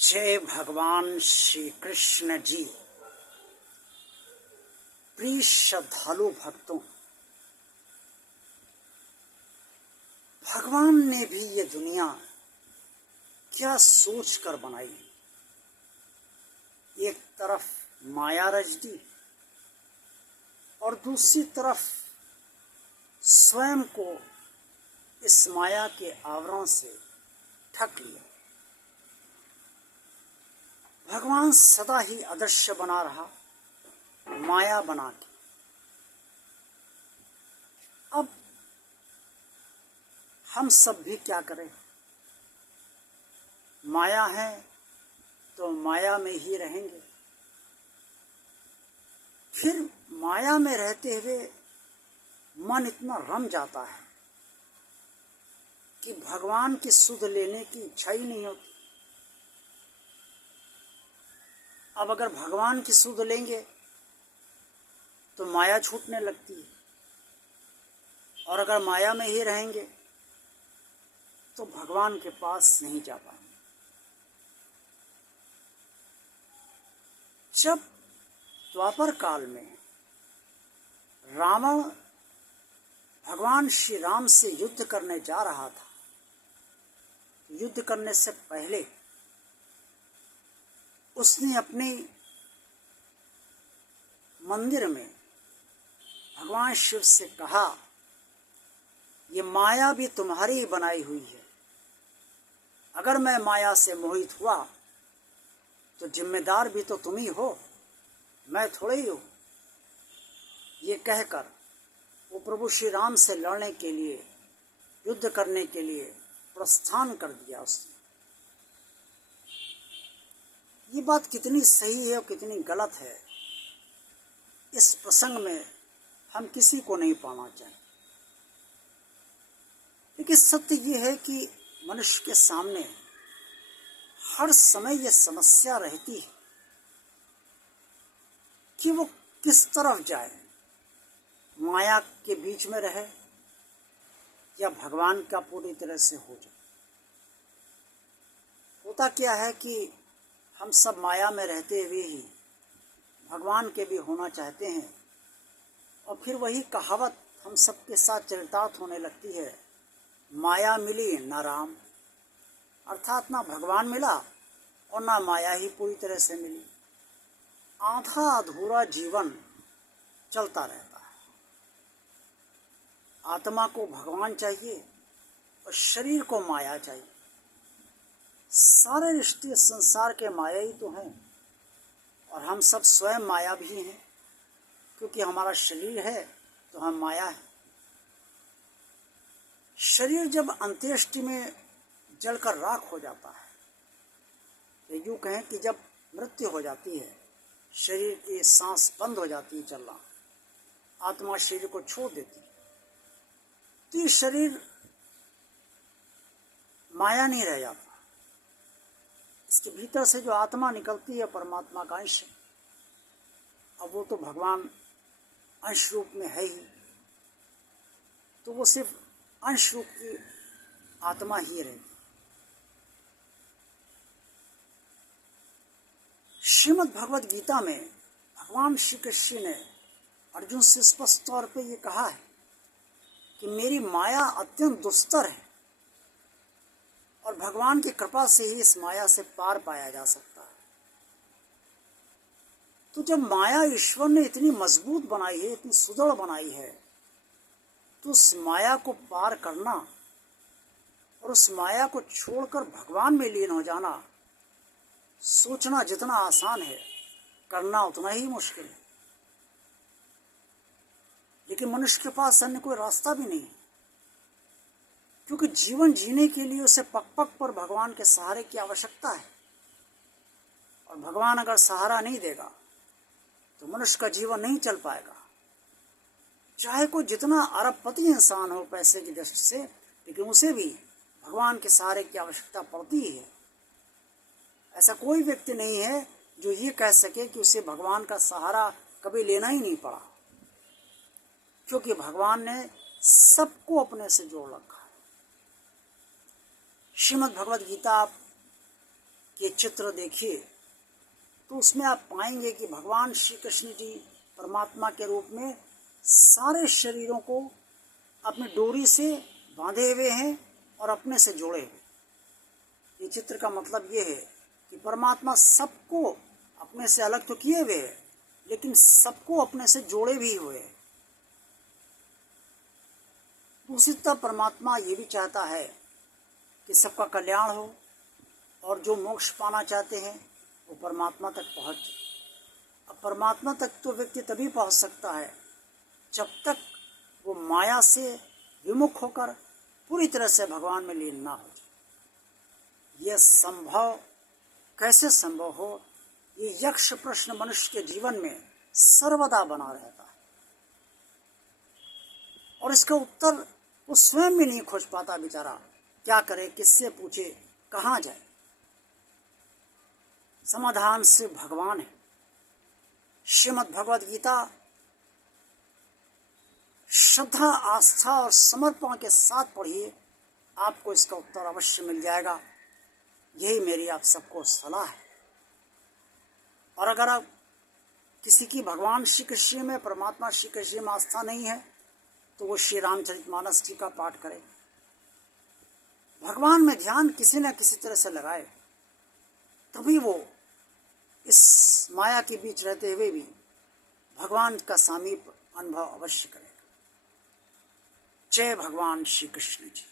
जय भगवान श्री कृष्ण जी। प्रिय श्रद्धालु भक्तों, भगवान ने भी ये दुनिया क्या सोच कर बनाई। एक तरफ माया रच दी और दूसरी तरफ स्वयं को इस माया के आवरण से ढक लिया। भगवान सदा ही अदृश्य बना रहा, माया बना के। अब हम सब भी क्या करें? माया है तो माया में ही रहेंगे। फिर माया में रहते हुए मन इतना रम जाता है कि भगवान की सुध लेने की इच्छा ही नहीं होती। अब अगर भगवान की सुध लेंगे तो माया छूटने लगती है, और अगर माया में ही रहेंगे तो भगवान के पास नहीं जा पाएंगे। जब द्वापर काल में रावण भगवान श्री राम से युद्ध करने जा रहा था, युद्ध करने से पहले उसने अपने मंदिर में भगवान शिव से कहा, ये माया भी तुम्हारी ही बनाई हुई है। अगर मैं माया से मोहित हुआ तो जिम्मेदार भी तो तुम ही हो, मैं थोड़े ही हूँ। ये कहकर वो प्रभु श्री राम से लड़ने के लिए, युद्ध करने के लिए प्रस्थान कर दिया उसने। ये बात कितनी सही है और कितनी गलत है, इस प्रसंग में हम किसी को नहीं पाना चाहिए। लेकिन सत्य ये है कि मनुष्य के सामने हर समय ये समस्या रहती है कि वो किस तरफ जाए, माया के बीच में रहे या भगवान का पूरी तरह से हो जाए। होता क्या है कि हम सब माया में रहते हुए ही भगवान के भी होना चाहते हैं, और फिर वही कहावत हम सबके साथ चरितार्थ होने लगती है, माया मिली न राम। अर्थात ना भगवान मिला और ना माया ही पूरी तरह से मिली। आधा अधूरा जीवन चलता रहता है। आत्मा को भगवान चाहिए और शरीर को माया चाहिए। सारे रिश्ते संसार के माया ही तो हैं, और हम सब स्वयं माया भी हैं, क्योंकि हमारा शरीर है तो हम माया है। शरीर जब अंत्येष्टि में जलकर राख हो जाता है, तो यूँ कहें कि जब मृत्यु हो जाती है, शरीर की सांस बंद हो जाती है चलना, आत्मा शरीर को छोड़ देती है, तो ये शरीर माया नहीं रह जाता। इसके भीतर से जो आत्मा निकलती है परमात्मा का अंश, अब वो तो भगवान अंश रूप में है ही, तो वो सिर्फ अंश रूप की आत्मा ही रहेगी। श्रीमद् भगवद गीता में भगवान श्री कृष्ण ने अर्जुन से स्पष्ट तौर पे ये कहा है कि मेरी माया अत्यंत दुस्तर है, और भगवान की कृपा से ही इस माया से पार पाया जा सकता है। तो जब माया ईश्वर ने इतनी मजबूत बनाई है, इतनी सुदृढ़ बनाई है, तो उस माया को पार करना और उस माया को छोड़कर भगवान में लीन हो जाना, सोचना जितना आसान है, करना उतना ही मुश्किल है। लेकिन मनुष्य के पास अन्य कोई रास्ता भी नहीं है, क्योंकि जीवन जीने के लिए उसे पग पग पर भगवान के सहारे की आवश्यकता है, और भगवान अगर सहारा नहीं देगा तो मनुष्य का जीवन नहीं चल पाएगा। चाहे कोई जितना अरबपति इंसान हो पैसे की दृष्टि से, लेकिन उसे भी भगवान के सहारे की आवश्यकता पड़ती ही है। ऐसा कोई व्यक्ति नहीं है जो ये कह सके कि उसे भगवान का सहारा कभी लेना ही नहीं पड़ा, क्योंकि भगवान ने सबको अपने से जोड़ रखा है। श्रीमद् भगवद गीता ये चित्र देखिए तो उसमें आप पाएंगे कि भगवान श्री कृष्ण जी परमात्मा के रूप में सारे शरीरों को अपनी डोरी से बांधे हुए हैं और अपने से जोड़े हुए। ये चित्र का मतलब ये है कि परमात्मा सबको अपने से अलग तो किए हुए है, लेकिन सबको अपने से जोड़े भी हुए हैं। दूसरी तरफ परमात्मा ये भी चाहता है कि सबका कल्याण हो, और जो मोक्ष पाना चाहते हैं वो परमात्मा तक पहुँच। अब परमात्मा तक तो व्यक्ति तभी पहुँच सकता है जब तक वो माया से विमुख होकर पूरी तरह से भगवान में लीन ना हो जाए। यह संभव कैसे संभव हो, ये यक्ष प्रश्न मनुष्य के जीवन में सर्वदा बना रहता है, और इसका उत्तर वो स्वयं भी नहीं खोज पाता बेचारा। क्या करे, किससे पूछे, कहाँ जाए। समाधान से भगवान है। श्रीमद् भगवद गीता श्रद्धा, आस्था और समर्पण के साथ पढ़िए, आपको इसका उत्तर अवश्य मिल जाएगा। यही मेरी आप सबको सलाह है। और अगर आप किसी की भगवान श्री कृष्ण में, परमात्मा श्री कृष्ण में आस्था नहीं है तो वो श्री रामचरितमानस जी का पाठ करें। भगवान में ध्यान किसी न किसी तरह से लगाए, तभी वो इस माया के बीच रहते हुए भी भगवान का सामीप अनुभव अवश्य करेगा। जय भगवान श्री कृष्ण जी।